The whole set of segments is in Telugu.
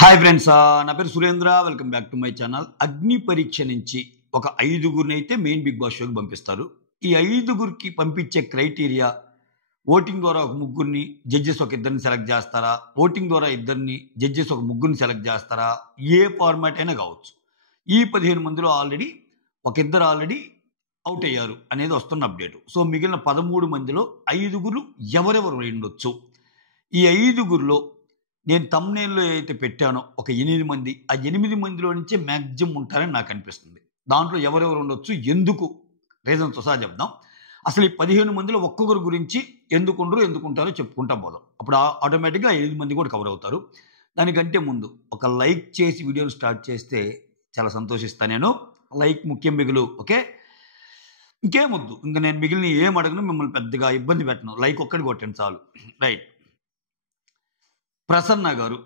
హాయ్ ఫ్రెండ్స్, నా పేరు Surendra. Welcome back to my channel. అగ్ని పరీక్ష నుంచి ఒక 5గురిని అయితే మెయిన్ బిగ్ బాస్ షోకి పంపిస్తారు. ఈ 5గురికి పంపించే క్రైటీరియా ఓటింగ్ ద్వారా ఒక ముగ్గురిని, జడ్జెస్ ఒక ఇద్దరిని సెలెక్ట్ చేస్తారా, ఓటింగ్ ద్వారా ఇద్దరిని, జడ్జెస్ ఒక ముగ్గురిని సెలెక్ట్ చేస్తారా, ఏ ఫార్మాట్ అయినా కావచ్చు. ఈ 15 మందిలో ఒక ఇద్దరు ఆల్రెడీ అవుట్ అయ్యారు అనేది వస్తున్న అప్డేట్. సో మిగిలిన 13 మందిలో 5గురు ఎవరెవరు ఉండొచ్చు. ఈ 5గురిలో నేను తమ్నేల్లో ఏదైతే పెట్టానో ఒక 8 మంది, ఆ 8 మందిలో నుంచే మ్యాక్సిమం ఉంటారని నాకు అనిపిస్తుంది. దాంట్లో ఎవరెవరు ఉండొచ్చు, ఎందుకు, రీజన్తో సహా చెప్దాం. అసలు ఈ 15 మందిలో ఒక్కొక్కరి గురించి ఎందుకుంటారో చెప్పుకుంటా పోదాం. అప్పుడు ఆటోమేటిక్గా 8 మంది కూడా కవర్ అవుతారు. దానికంటే ముందు ఒక లైక్ చేసి వీడియోని స్టార్ట్ చేస్తే చాలా సంతోషిస్తాను నేను. లైక్ ముఖ్యం మిగులు, ఓకే? ఇంకేమొద్దు, ఇంకా నేను మిగిలిన ఏం అడగను, మిమ్మల్ని పెద్దగా ఇబ్బంది పెట్టను. లైక్ ఒక్కటి కొట్టండి చాలు. రైట్. ప్రసన్న గారు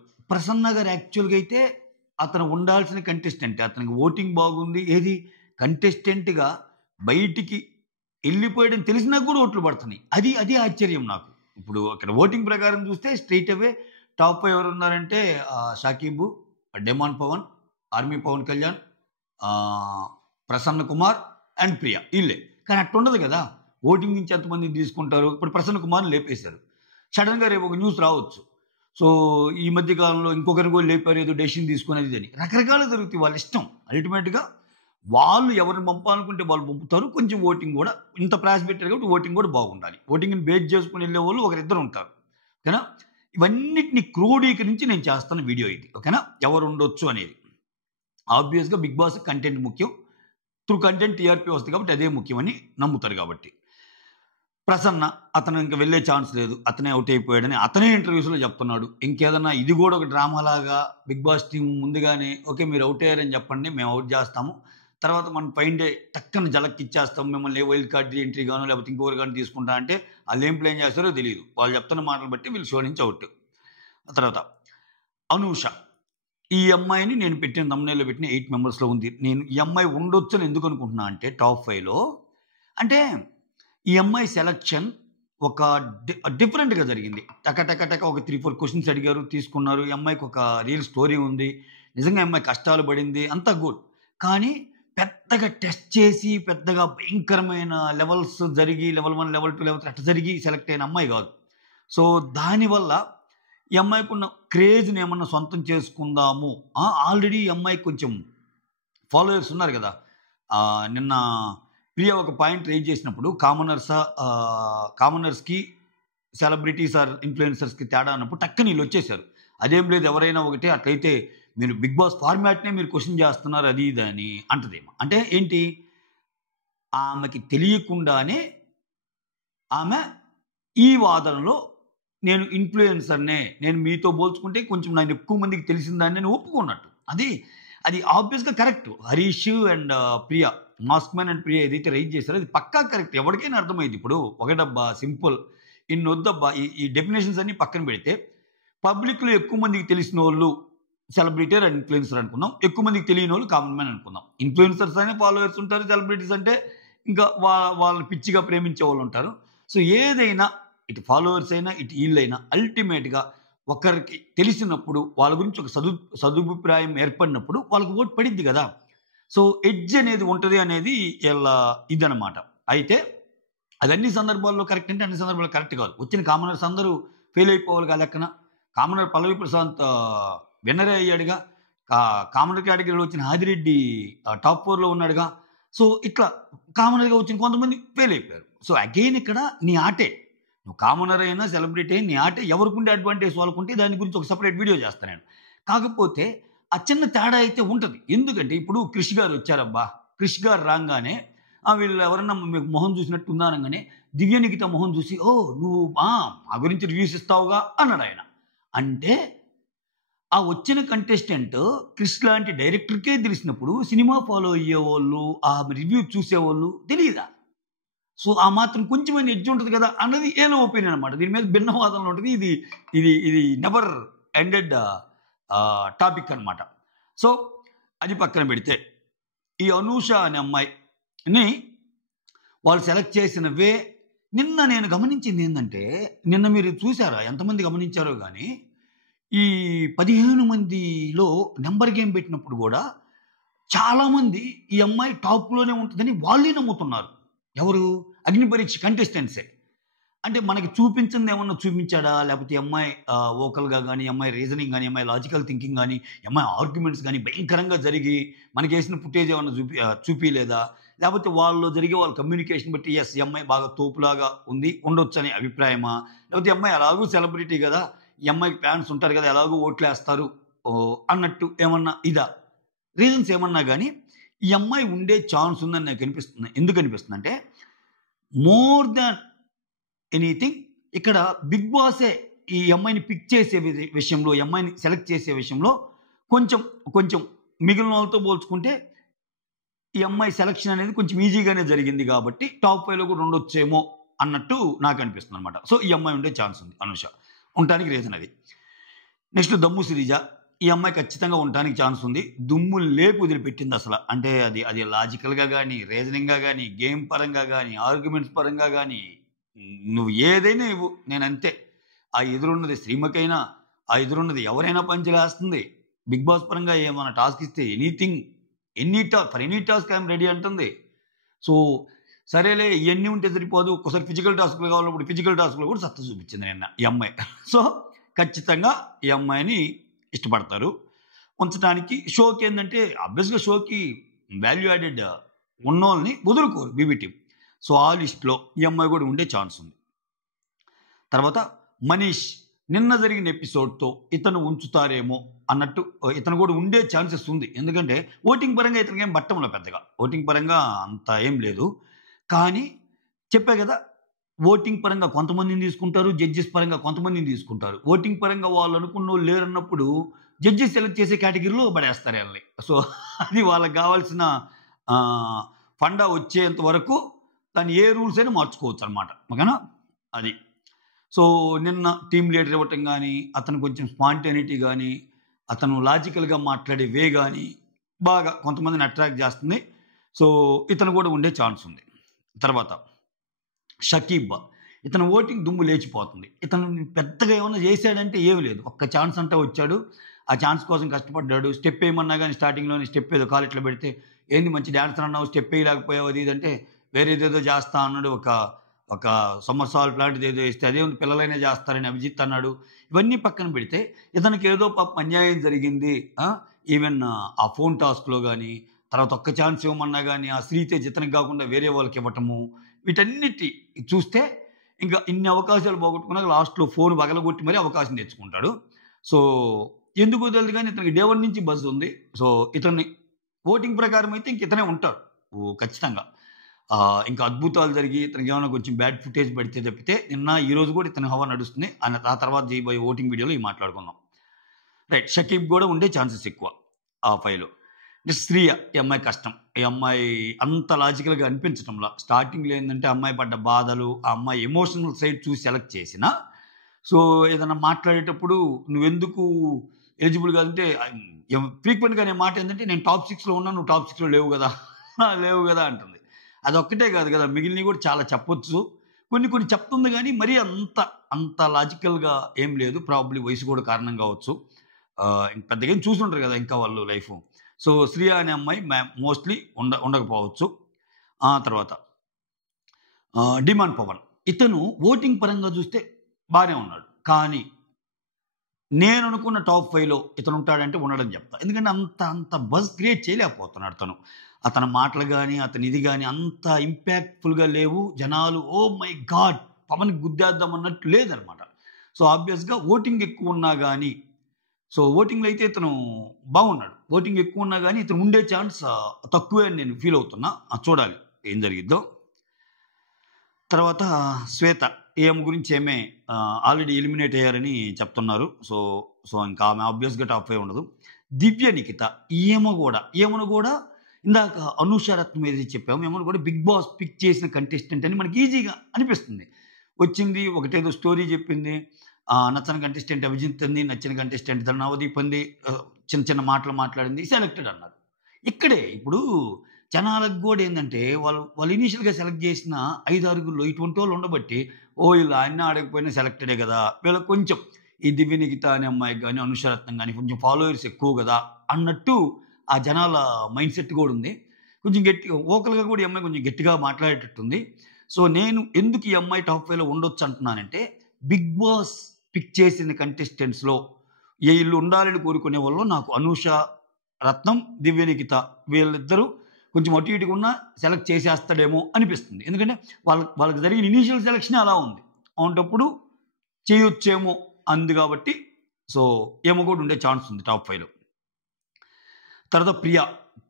యాక్చువల్గా అయితే అతను ఉండాల్సిన కంటెస్టెంట్. అతనికి ఓటింగ్ బాగుంది. ఏది కంటెస్టెంట్గా బయటికి వెళ్ళిపోయాడని తెలిసినా కూడా ఓట్లు పడుతున్నాయి. అది ఆశ్చర్యం నాకు. ఇప్పుడు అక్కడ ఓటింగ్ ప్రకారం చూస్తే స్ట్రైట్ అవే టాప్ 5 ఎవరు ఉన్నారంటే Shakib, demon Pavan, army Pavan Kalyan, Prasanna Kumar and Priya, వీళ్ళే. కానీ అట్లా ఉండదు కదా. ఓటింగ్ నుంచి ఎంతమంది తీసుకుంటారు. ఇప్పుడు ప్రసన్న కుమార్ని లేపేశారు. సడన్గా రేపు ఒక న్యూస్ రావచ్చు, సో ఈ మధ్య కాలంలో ఇంకొకరిని కూడా లేపారు, ఏదో డెసిషన్ తీసుకునేది అని. రకరకాలు జరుగుతాయి, వాళ్ళ ఇష్టం. అల్టిమేట్గా వాళ్ళు ఎవరిని పంపాలనుకుంటే వాళ్ళు పంపుతారు. కొంచెం ఓటింగ్ కూడా ఇంత ప్రాస్ పెట్టారు కాబట్టి ఓటింగ్ కూడా బాగుండాలి. ఓటింగ్ని బేస్ చేసుకుని వెళ్ళే వాళ్ళు ఒకరిద్దరు ఉంటారు, ఓకేనా? ఇవన్నిటిని క్రోడీకరించి నేను చేస్తున్న వీడియో ఇది, ఓకేనా? ఎవరు ఉండొచ్చు అనేది. ఆబ్వియస్గా బిగ్ బాస్ కంటెంట్ ముఖ్యం. త్రూ కంటెంట్ టీఆర్పీ వస్తుంది కాబట్టి అదే ముఖ్యమని నమ్ముతారు కాబట్టి. ప్రసన్న అతను ఇంకా వెళ్ళే ఛాన్స్ లేదు, అతనే అవుట్ అయిపోయాడని అతనే ఇంటర్వ్యూస్లో చెప్తున్నాడు. ఇంకేదన్నా ఇది కూడా ఒక డ్రామాలాగా బిగ్ బాస్ టీం ముందుగానే ఓకే మీరు అవుట్ అయ్యారని చెప్పండి, మేము అవుట్ చేస్తాము, తర్వాత మనం ఫైన్ డే టక్కన జలక్ ఇచ్చేస్తాం, మిమ్మల్ని వైల్డ్ కార్డ్ ఎంట్రీ గానో లేకపోతే ఇంకొకరు కానీ తీసుకుంటా అంటే వాళ్ళు ఏం ప్లాన్ చేస్తారో తెలియదు. వాళ్ళు చెప్తున్న మాటలు బట్టి వీళ్ళు షో నుంచి అవుట్. ఆ తర్వాత అనూష, ఈ అమ్మాయిని నేను పెట్టిన తమ్నేల్లో పెట్టిన 8 మెంబర్స్లో ఉంది. నేను ఈ అమ్మాయి ఉండొచ్చు అని ఎందుకు అనుకుంటున్నా అంటే టాప్ 5లో అంటే ఈ అమ్మాయి సెలక్షన్ ఒక డిఫరెంట్గా జరిగింది. టక ఒక 3-4 క్వశ్చన్స్ అడిగారు, తీసుకున్నారు. ఈ అమ్మాయికి ఒక రియల్ స్టోరీ ఉంది. నిజంగా ఈ అమ్మాయి కష్టాలు పడింది, అంతా గుడ్. కానీ పెద్దగా టెస్ట్ చేసి పెద్దగా భయంకరమైన లెవెల్స్ జరిగి లెవెల్ 1, లెవెల్ 2, లెవెల్ 3 అట్లా జరిగి సెలెక్ట్ అయిన అమ్మాయి కాదు. సో దానివల్ల ఈ అమ్మాయికి ఉన్న క్రేజ్ని ఏమన్నా సొంతం చేసుకుందాము. ఆల్రెడీ ఈ అమ్మాయికి కొంచెం ఫాలోయర్స్ ఉన్నారు కదా. నిన్న ప్రియా ఒక పాయింట్ రైజ్ చేసినప్పుడు కామనర్స్కి సెలబ్రిటీస్ ఆర్ ఇన్ఫ్లుయెన్సర్స్కి తేడా అన్నప్పుడు టక్కని వీళ్ళు వచ్చేసారు. అదేం లేదు, ఎవరైనా ఒకటే, అట్లయితే మీరు బిగ్ బాస్ ఫార్మాట్నే మీరు క్వశ్చన్ చేస్తున్నారు అది ఇది అని అంటదేమో. అంటే ఏంటి, ఆమెకి తెలియకుండానే ఆమె ఈ వాదనలో నేను ఇన్ఫ్లుయెన్సర్నే, నేను మీతో పోల్చుకుంటే కొంచెం నాకు ఎక్కువ మందికి తెలిసిందని నేను ఒప్పుకున్నట్టు. అది ఆబ్వియస్గా correct. Harish and Priya, mask man and Priya ఏదైతే రైజ్ చేశారో అది పక్కా కరెక్ట్. ఎవరికైనా అర్థమైంది. ఇప్పుడు ఒకటబ్బా సింపుల్, ఇన్నొద్దబ్బా, ఈ డెఫినేషన్స్ అన్ని పక్కన పెడితే పబ్లిక్లో ఎక్కువ మందికి తెలిసిన వాళ్ళు సెలబ్రిటీ అండ్ ఇన్ఫ్లుయెన్సర్ అనుకుందాం, ఎక్కువ మందికి తెలియని వాళ్ళు కామన్ మ్యాన్ అనుకుందాం. ఇన్ఫ్లుయెన్సర్స్ అనే ఫాలోవర్స్ ఉంటారు, సెలబ్రిటీస్ అంటే ఇంకా వాళ్ళని పిచ్చిగా ప్రేమించే వాళ్ళు ఉంటారు. సో ఏదైనా ఇటు ఫాలోవర్స్ అయినా ఇటు వీళ్ళైనా అల్టిమేట్గా ఒకరికి తెలిసినప్పుడు వాళ్ళ గురించి ఒక సదుభిప్రాయం ఏర్పడినప్పుడు వాళ్ళకి ఓటు పడిద్ది కదా. సో ఎడ్జ్ అనేది ఉంటుంది అనేది ఇదనమాట. అయితే అది అన్ని సందర్భాల్లో కరెక్ట్ అంటే అన్ని సందర్భాల్లో కరెక్ట్ కాదు. వచ్చిన కామనర్స్ అందరూ ఫెయిల్ అయిపోవాలి కదా లెక్కన. కామనర్ పల్లవి ప్రశాంత్ విన్నరే అయ్యాడుగా. కామనర్ కేటగిరీలో వచ్చిన ఆదిరెడ్డి టాప్ 4లో ఉన్నాడుగా. సో ఇట్లా కామనర్గా వచ్చిన కొంతమంది ఫెయిల్ అయిపోయారు. సో అగైన్ ఇక్కడ నీ ఆటే, నువ్వు కామనర్ అయినా సెలబ్రిటీ అయినా నీ ఆటే. ఎవరికి ఉండే అడ్వాంటేజ్ వాళ్ళకుంటే దాని గురించి ఒక సపరేట్ వీడియో చేస్తాను నేను. కాకపోతే ఆ చిన్న తేడా అయితే ఉంటుంది. ఎందుకంటే ఇప్పుడు క్రిష్ గారు వచ్చారబ్బా, క్రిష్ గారు రాగానే వీళ్ళు ఎవరన్నా మీకు మొహం చూసినట్టు ఉన్నారనగానే దివ్యనికిత మొహం చూసి నువ్వు మా గురించి రివ్యూస్ ఇస్తావుగా అన్నాడు ఆయన. అంటే ఆ వచ్చిన కంటెస్టెంట్ క్రిష్ లాంటి డైరెక్టర్కే తెలిసినప్పుడు సినిమా ఫాలో అయ్యేవాళ్ళు, ఆ రివ్యూ చూసేవాళ్ళు తెలియదా? సో ఆ మాత్రం కొంచెమైన ఎడ్జ్ ఉంటుంది కదా అన్నది ఏదో ఒపీనియన్ అనమాట. దీని మీద భిన్నవాదనలు ఉంటుంది. ఇది నెవర్ ఎండెడ్ టాపిక్ అనమాట. సో అది పక్కన పెడితే ఈ అనూష అనే అమ్మాయిని వాళ్ళు సెలెక్ట్ చేసిన నిన్న నేను గమనించింది ఏంటంటే, నిన్న మీరు చూసారా, ఎంతమంది గమనించారో కానీ ఈ 15 మందిలో నంబర్ గేమ్ పెట్టినప్పుడు గూడా చాలామంది ఈ అమ్మాయి టాప్‌లోనే ఉంటదని వాళ్ళే నమ్ముతున్నారు. ఎవరు? అగ్ని పరీక్ష కంటెస్టెంట్సే. అంటే మనకి చూపించిందేమన్నా చూపించాడా? లేపోతే ఈ అమ్మాయి వోకల్‌గా గాని, ఈ అమ్మాయి రీజనింగ్ గాని, ఈ అమ్మాయి లాజికల్ థింకింగ్ గాని, ఈ అమ్మాయి ఆర్గ్యుమెంట్స్ గాని భయంకరంగా జరిగి మనకేసిన ఫుటేజ్ ఏమన్నా చూపియలేదా? లేపోతే వాళ్ళలో జరిగే వాళ్ళ కమ్యూనికేషన్ బట్టి యెస్! ఈ అమ్మాయి బాగా తోపులాగా ఉంది, ఉండొచ్చనే అభిప్రాయమా? లేపోతే ఈ అమ్మాయి ఎలాగో సెలబ్రిటీ గదా! ఈ అమ్మాయికి ఫ్యాన్స్ ఉంటారు గదా! ఎలాగో ఓట్లేస్తారు అన్నట్టు ఏమన్నా ఇదా? రీజన్స్ ఏమన్నా గాని, ఈ అమ్మాయి ఉండే ఛాన్స్ ఉందని నాకనిపిస్తుంది. ఎందుకనిపిస్తుందంటే, మోర్ దాన్ ఎనీథింగ్ ఇక్కడ 'బిగ్ బాసే' ఈ అమ్మాయిని పిక్ చేసే విషయంలో, ఈ అమ్మాయిని సెలెక్ట్ చేసే విషయంలో కొంచెం, కొంచెం మిగిలినోళ్ళతో పోల్చుకుంటే ఈ అమ్మాయి సెలక్షన్ అనేది కొంచెం ఈజీగానే జరిగింది గాబట్టి, టాప్ 5లో కూడా ఉండొచ్చేమో అన్నట్టు నాకనిపిస్తుందనమాట. సో, ఈ అమ్మాయి ఉండే ఛాన్స్ ఉంది అనూష. ఉండటానికి రీజన్ అది. నెక్స్ట్ 'దమ్ము సిరిజ' ఈ అమ్మాయి ఖచ్చితంగా ఉండటానికి ఛాన్స్ ఉంది. దుమ్ము లేపి వదిలిపెట్టిందసల. అంటే అది లాజికల్‌గా గాని, రీజనింగ్‌గా గాని, గేమ్ పరంగా గాని, ఆర్గ్యుమెంట్స్ పరంగా గాని, నువ్వు ఏదైనా ఇవ్వు నేనంతే. ఆ ఎదురున్నది శ్రీమకైనా, ఆ ఎదురున్నది ఎవరైనా పంచులేస్తుంది. 'బిగ్ బాస్' పరంగా ఏమన్నా టాస్క్ ఇస్తే anything, for any task I am ready అంటుంది. సో, సరేలే ఇయన్నీ ఉంటే సరిపోదు. ఒక్కోసారి ఫిజికల్ టాస్క్‌లు కావాలన్నప్పుడు ఫిజికల్ టాస్క్‌లో కూడా సత్తా చూపించింది నిన్న ఈ అమ్మాయి. సో, ఖచ్చితంగా ఈ అమ్మాయిని ఇష్టపడతారు. ఉంచటానికి షోకేందంటే ఆబ్వియస్‌గా షోకి వాల్యూ యాడెడ్ ఉన్నోళ్ళని వదులుకోరు బీబీ టీమ్. సో, ఆ లిస్ట్‌లో ఈ అమ్మాయి కూడా ఉండే ఛాన్స్ ఉంది. తర్వాత 'మనీష్' నిన్న జరిగిన ఎపిసోడ్‌తో ఇతను ఉంచుతారేమో అన్నట్టు ఇతను కూడా ఉండే ఛాన్సెస్ ఉంది. ఎందుకంటే ఓటింగ్ పరంగా ఇతనికేం బట్టంలా పెద్దగా. ఓటింగ్ పరంగా అంత ఏం లేదు. కానీ చెప్పా గదా! ఓటింగ్ పరంగా కొంతమందిని తీసుకుంటారు. జడ్జెస్ పరంగా కొంతమందిని తీసుకుంటారు. ఓటింగ్ పరంగా వాళ్ళు అనుకున్నోళ్ళు లేరన్నప్పుడు జడ్జెస్ సెలెక్ట్ చేసే కేటగిరీలో పడేస్తారు ఈళ్ళని. సో, అది వాళ్ళకి గావాల్సిన ఆహ్, ఫండా వచ్చేంత వరకు దాన్ని ఏ రూల్స్ అయినా మార్చుకోవచ్చనమాట. ఓకేనా? అది. సో, నిన్న టీమ్ లీడర్ ఇవ్వటం గాని, అతను కొంచెం స్పాంటేనిటీ గాని, అతను లాజికల్‌గా మాట్లాడే వే గాని, బాగా కొంతమందిని అట్రాక్ట్ చేస్తుంది. సో, ఇతను కూడా ఉండే ఛాన్స్ ఉంది. తర్వాత 'షకీబ్' ఇతను ఓటింగ్ దుమ్ము లేచిపోతుంది. ఇతను పెద్దగా ఏమన్నా చేశాడంటే ఏమి లేదు. ఒక్క ఛాన్స్ అంటే వచ్చాడు. ఆ ఛాన్స్ కోసం కష్టపడ్డాడు. స్టెప్ ఏయమన్నా గాని స్టార్టింగ్‌లోనే స్టెప్ ఏదో కాలు ఇట్లా పెడితే, "ఏంది మంచి డాన్సర్ అన్నావు స్టెప్ ఏయలేకపోయావు" అది ఇది అంటే, వేరేదేదో చేస్తా అన్నాడు. ఒక సమ్మర్సాల్ట్ లాంటిదేదో ఏస్తే, "అదేముంది పిల్లలైనా చేస్తారని" అభిజిత్ అన్నాడు. ఇవన్నీ పక్కన పెడితే, ఇతనికి ఏదో పాపం అన్యాయం జరిగింది. ఈవెన్ ఆ ఫోన్ టాస్క్‌లో గాని, తర్వాత ఒక్క ఛాన్స్ ఇవ్వమన్నా గాని, ఆ శ్రీతేజ్ ఇతనికి కాకుండా వేరే వాళ్ళకి ఇవ్వటము, వీటన్నిటి చూస్తే ఇంకా ఇన్ని అవకాశాలు పోగొట్టుకున్నాక లాస్ట్‌లో ఫోన్ పగలగొట్టి మరీ అవకాశం తెచ్చుకుంటాడు. సో, ఎందుకో తెలీదు గానీ ఇతనికి డే 1 నుంచి బజ్ ఉంది. సో, ఇతన్ని ఓటింగ్ ప్రకారం అయితే ఇంక ఇతనే ఉంటాడు. ఖచ్చితంగా. ఇంకా అద్భుతాలు జరిగి ఇతనికేమన్నా కొంచెం బ్యాడ్ ఫుటేజ్ పడితే తప్పితే నిన్న, ఈరోజు కూడా ఇతని హవా నడుస్తుంది. ఆ తర్వాత చేయబోయే ఓటింగ్ వీడియోలో ఇవి మాట్లాడుకుందాం. రైట్. షకీబ్ కూడా ఉండే ఛాన్సెస్ ఎక్కువ ఆ 5లో. నెక్స్ట్ 'శ్రియ' ఈ అమ్మాయి కష్టం. ఈ అమ్మాయి అంత లాజికల్‌గా అనిపించటంలా. స్టార్టింగ్‌లో ఏందంటే ఆ అమ్మాయి పడ్డ బాధలు, ఆ అమ్మాయి ఎమోషనల్ సైడ్ చూసి సెలెక్ట్ చేసినా, సో, ఏదన్నా మాట్లాడేటప్పుడు నువ్వెందుకు ఎలిజిబుల్ కాదంటే ఫ్రీక్వెంట్‌గా అనే మాట ఏందంటే, "నేను టాప్ 6లో ఉన్నాను. నువ్వు టాప్ 6లో లేవు గదా!" లేవు గదా! అంటుంది. అదొక్కటే కాదు గదా! మిగిలినవి కూడా చాలా చెప్పొచ్చు. కొన్ని కొన్ని చెప్తుంది గానీ, మరీ అంత లాజికల్‌గా ఏం లేదు. ప్రాబబ్లీ వయసు కూడా కారణం కావచ్చు. పెద్దగా ఏం చూసుండరు గదా! ఇంకా వాళ్ళు లైఫు. సో, 'శ్రియ' అనే అమ్మాయి మోస్ట్‌లీ ఉండకపోవచ్చు. తర్వాత 'డిమాండ్ పవన్' ఇతను ఓటింగ్ పరంగా చూస్తే బానే ఉన్నాడు. కానీ నేననుకున్న టాప్ 5లో ఇతనుంటాడంటే ఉండడని చెప్తా. ఎందుకంటే అంత బజ్ క్రియేట్ చేయలేకపోతున్నాడు తను. అతని మాటలు గాని, అతని ఇది గాని అంత ఇంపాక్ట్‌ఫుల్‌గా లేవు. జనాలు ఓహ్ మై గాడ్! పవన్‌కి గుద్దేద్దాం అన్నట్టు లేదనమాట. సో, ఆబ్వియస్‌గా ఓటింగ్ ఎక్కువున్నా గాని, సో, ఓటింగ్‌లో అయితే ఇతను బాగున్నాడు. ఓటింగ్ ఎక్కువున్నా గాని ఇతను ఉండే ఛాన్స్ తక్కువే అని నేను ఫీల్ అవుతున్నా. చూడాలి ఏం జరిగిద్దో. తర్వాత 'శ్వేత' ఈమె గురించి ఆల్రెడీ ఎలిమినేట్ అయ్యారని చెప్తున్నారు. సో, ఇంకా ఆమె ఆబ్వియస్‌గా టాప్ 5 ఉండదు. 'దివ్య నిఖిత' ఈమెను గూడా ఇందాక 'అనూష రత్నం' ఏదైతే చెప్పామో ఈమెను కూడా 'బిగ్ బాస్' పిక్ చేసిన కంటెస్టెంట్ అని మనకి ఈజీగా అనిపిస్తుంది. వచ్చింది ఒకటేదో స్టోరీ చెప్పింది. నచ్చని కంటెస్టెంట్ అభిజిత్ అంది. నచ్చిన కంటెస్టెంట్ నవదీప్ అంది. చిన్న చిన్న మాటలు మాట్లాడింది. సెలెక్టెడ్ అన్నారు. ఇక్కడే ఇప్పుడు జనాలకు గూడా ఏందంటే వాళ్ళు ఇనీషియల్‌గా సెలెక్ట్ చేసిన 5, 6గురిలో ఇటువంటోళ్ళు ఉండబట్టి, ఓహ్! ఈళ్ళు ఆడినా ఆడకపోయినా సెలెక్టెడే గదా! వీళ్ళకి కొంచెం ఈ దివ్య నిఖిత అనే అమ్మాయికి కానీ అనుషరత్నం కానీ కొంచెం ఫాలోవర్స్ ఎక్కువ కదా అన్నట్టు ఆ జనాల మైండ్ సెట్ కూడా ఉంది. కొంచెం గట్టిగా ఓకల్గా కూడా ఈ అమ్మాయి కొంచెం గట్టిగా మాట్లాడేటట్టుంది. సో నేను ఎందుకు ఈ అమ్మాయి టాప్ 5లో ఉండొచ్చు అంటున్నానంటే, బిగ్ బాస్ పిక్ చేసిన కంటెస్టెంట్స్లో వీళ్ళు ఉండాలని కోరుకునే వాళ్ళు నాకు అనూష రత్నం, దివ్య నిఖిత వీళ్ళిద్దరూ కొంచెం అటు ఇటుగా ఉన్నా సెలెక్ట్ చేసేస్తాడేమో అనిపిస్తుంది. ఎందుకంటే వాళ్ళకి జరిగిన ఇనీషియల్ సెలెక్షన్ అలా ఉంది. అలాంటప్పుడు చేయొచ్చేమో అంది కాబట్టి సో ఏమో కూడా ఉండే ఛాన్స్ ఉంది టాప్ 5లో. తర్వాత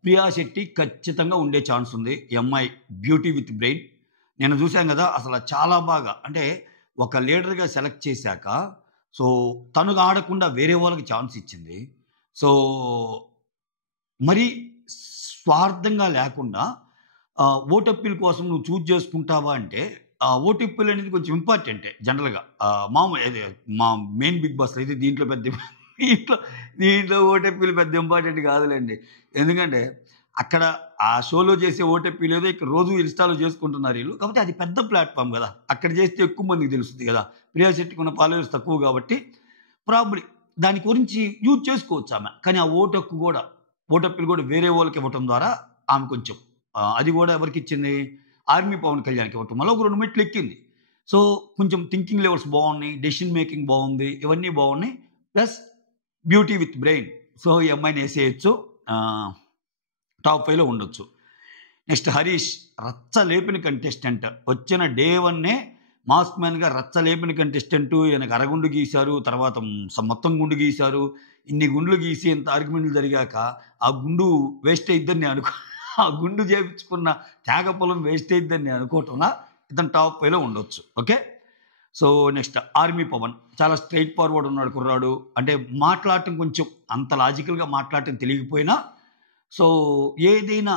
ప్రియా శెట్టి ఖచ్చితంగా ఉండే ఛాన్స్ ఉంది. ఈ అమ్మాయి బ్యూటీ విత్ బ్రెయిన్. నేను చూశాను కదా, అసలు చాలా బాగా అంటే ఒక లీడర్గా సెలెక్ట్ చేశాక సో తను ఆడకుండా వేరే వాళ్ళకి ఛాన్స్ ఇచ్చింది. సో మరి స్వార్థంగా లేకుండా ఓటప్పీల కోసం నువ్వు చూజ్ చేసుకుంటావా అంటే ఓటప్పీలు అనేది కొంచెం ఇంపార్టెంటే జనరల్గా. మా మెయిన్ బిగ్ బాస్ అయితే దీంట్లో దీంట్లో ఓటప్పీలు పెద్ద ఇంపార్టెంట్ కాదులేండి. ఎందుకంటే అక్కడ ఆ షోలో చేసే ఓటప్పీలు ఏదో ఇక్కడ రోజు ఇన్స్టాలో చేసుకుంటున్నారు వీళ్ళు. కాబట్టి అది పెద్ద ప్లాట్ఫామ్ కదా, అక్కడ చేస్తే ఎక్కువ మందికి తెలుస్తుంది కదా. ప్రియా శెట్టికి ఉన్న ఫాలోవర్స్ తక్కువ కాబట్టి ప్రాబ్లీ దాని గురించి యూజ్ చేసుకోవచ్చు ఆమె. కానీ ఆ ఓటప్పీలు కూడా వేరే వాళ్ళకి ఇవ్వటం ద్వారా ఆమె కొంచెం అది కూడా ఎవరికి ఇచ్చింది, ఆర్మీ పవన్ కళ్యాణ్కి ఇవ్వటం వల్ల ఒక 2 మెట్లు ఎక్కింది. సో కొంచెం థింకింగ్ లెవెల్స్ బాగున్నాయి, డెసిషన్ మేకింగ్ బాగుంది, ఇవన్నీ బాగున్నాయి. Plus beauty with brain. So ఈ అమ్మాయిని వేసేయచ్చు, టాప్ 5లో ఉండొచ్చు. నెక్స్ట్ హరీష్, రచ్చలేపిన కంటెస్టెంట్. వచ్చిన డే 1 మాస్క్ మ్యాన్గా రచ్చలేపిన కంటెస్టెంట్. ఈయనకు అరగుండు గీశారు, తర్వాత మొత్తం గుండు గీశారు. ఇన్ని గుండ్లు గీసి ఇంత ఆర్గ్యుమెంట్లు జరిగాక ఆ గుండు వేస్ట్ అయిద్దని ఆ గుండు చేయించుకున్న త్యాగ పొలం వేస్ట్ అయిద్దని అనుకోవటంలా ఇతను టాప్ 5లో ఉండొచ్చు. Okay. So next army Pavan. చాలా స్ట్రైట్ ఫార్వర్డ్ ఉన్నాడు కుర్రాడు. అంటే మాట్లాడటం కొంచెం అంత లాజికల్గా మాట్లాడటం తెలియకపోయినా సో ఏదైనా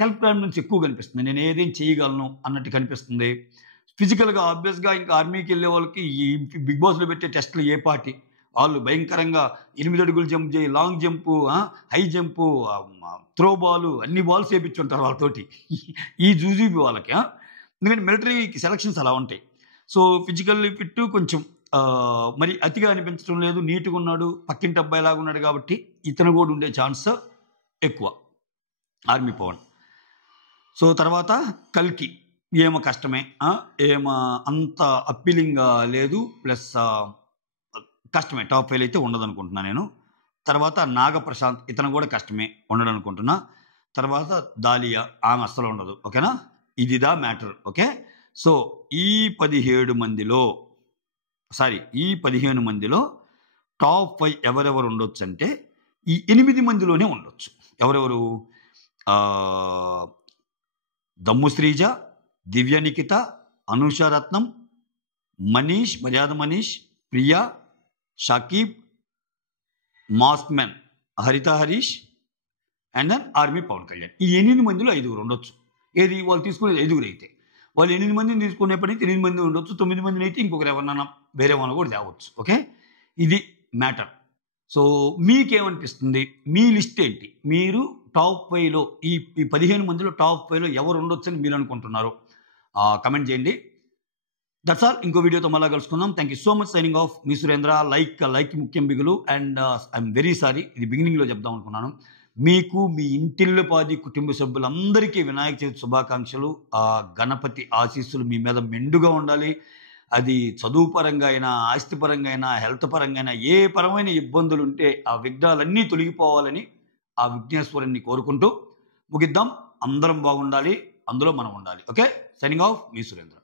సెల్ఫ్ కాన్ఫిడెన్స్ ఎక్కువ కనిపిస్తుంది. నేను ఏదైనా చేయగలను అన్నట్టు కనిపిస్తుంది. ఫిజికల్గా ఆబ్వియస్గా ఇంకా ఆర్మీకి వెళ్ళే వాళ్ళకి ఈ బిగ్ బాస్లో పెట్టే టెస్టులు ఏ పార్టీ వాళ్ళు భయంకరంగా 8 అడుగులు జంప్ చేయి, long jump, high jump, throw ball, అన్ని బాల్స్ వేయించుంటారు వాళ్ళతోటి ఈ జూజీబీ వాళ్ళకి. ఎందుకంటే మిలిటరీకి సెలక్షన్స్ అలా ఉంటాయి. సో ఫిజికల్లీ ఫిట్, కొంచెం మరి అతిగా అనిపించడం లేదు, నీట్గా ఉన్నాడు, పక్కింటి అబ్బాయిలాగా ఉన్నాడు కాబట్టి ఇతను కూడా ఉండే ఛాన్స్ ఎక్కువ ఆర్మీ పవన్. సో తర్వాత కల్కి. ఏమో కష్టమే, ఏమో అంత అప్పీలింగ్గా లేదు, ప్లస్ కష్టమే. టాప్ 5 అయితే ఉండదు అనుకుంటున్నా నేను. తర్వాత నాగప్రశాంత్, ఇతను కూడా కష్టమే, ఉండడు అనుకుంటున్నా. తర్వాత దాలియా, ఆమె అస్సలు ఉండదు. ఓకేనా, ఇదిదా మ్యాటర్. ఓకే. సో ఈ 15 మందిలో టాప్ 5 ఎవరెవరు ఉండొచ్చు అంటే ఈ 8 మందిలోనే ఉండొచ్చు. ఎవరెవరు? దమ్ము శ్రీజ, దివ్య Nikhita, Anusha Ratnam, Manish, Maryada Manish, Priya, Shakib, mask man Haritha Harish and then army Pavan Kalyan. ఈ 8 మందిలో 5 ఉండొచ్చు. ఏది వాళ్ళు తీసుకునేది 5 అయితే వాళ్ళు 8 మందిని తీసుకునేప్పటికీ 8 మంది ఉండొచ్చు. 9 మందిని అయితే ఇంకొకరు ఎవరన్నా వేరే వాళ్ళు కూడా తేవచ్చు. ఓకే, ఇది మ్యాటర్. సో మీకేమనిపిస్తుంది? మీ లిస్ట్ ఏంటి? మీరు టాప్ 5లో ఈ 15 మందిలో టాప్ 5లో ఎవరు ఉండొచ్చు అని మీరు అనుకుంటున్నారు? కమెంట్ చేయండి. That's all. ఇంకో వీడియోతో మళ్ళీ కలుసుకుందాం. Thank you so much. Signing off, me Surendra. Like ముఖ్యం బిగులు. అండ్ ఐఎమ్ వెరీ సారీ, ఇది బిగినింగ్లో చెప్దాం అనుకున్నాను. మీకు మీ ఇంటిల్లిపాది కుటుంబ సభ్యులందరికీ వినాయక చవితి శుభాకాంక్షలు. గణపతి ఆశీస్సులు మీ మీద మెండుగా ఉండాలి. అది చదువు పరంగా అయినా, ఆస్తి పరంగా అయినా, హెల్త్ పరంగా అయినా, ఏ పరమైన ఇబ్బందులు ఉంటే ఆ విఘ్నాలన్నీ తొలగిపోవాలని ఆ విఘ్నేశ్వరుని కోరుకుంటూ ముగిద్దాం. అందరం బాగుండాలి, అందులో మనం ఉండాలి. ఓకే, సైనింగ్ ఆఫ్, మీ సురేంద్ర.